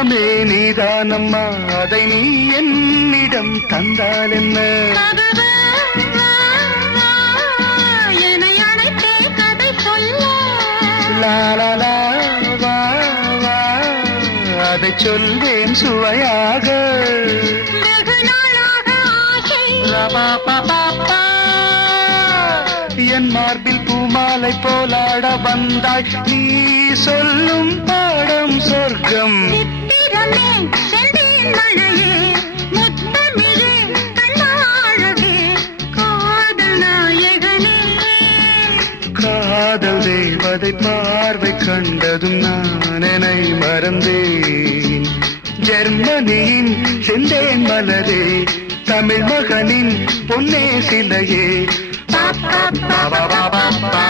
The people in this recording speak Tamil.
இன்பமே நீதானம்மா, அதை நீ என்னிடம் தந்தால் என்ன? என்னை அழைத்தே கதை சொல்ல, லாலா வா வா, அதை சொல்வேன் சுவையாக. வெகு நாளாக ஆசை, ரபாபாபா, என் மார்பில் பூமாலை போலாட வந்தாய், நீ சொல்லும் பாடம் சொர்க்கம். சித்திரமே செந்தேன் மழையே, முத்தமிழே கண்ணாழகே, காதல் நாயகனே. காதல் தேவதை பார்வை கண்டதும் நான் என்னை மறந்தேன். ஜெர்மனியின் செந்தேன் மலரே, தமிழ் மகனின் பொன்னே சிலையே. பாப்பா பாப்பா பாப்பா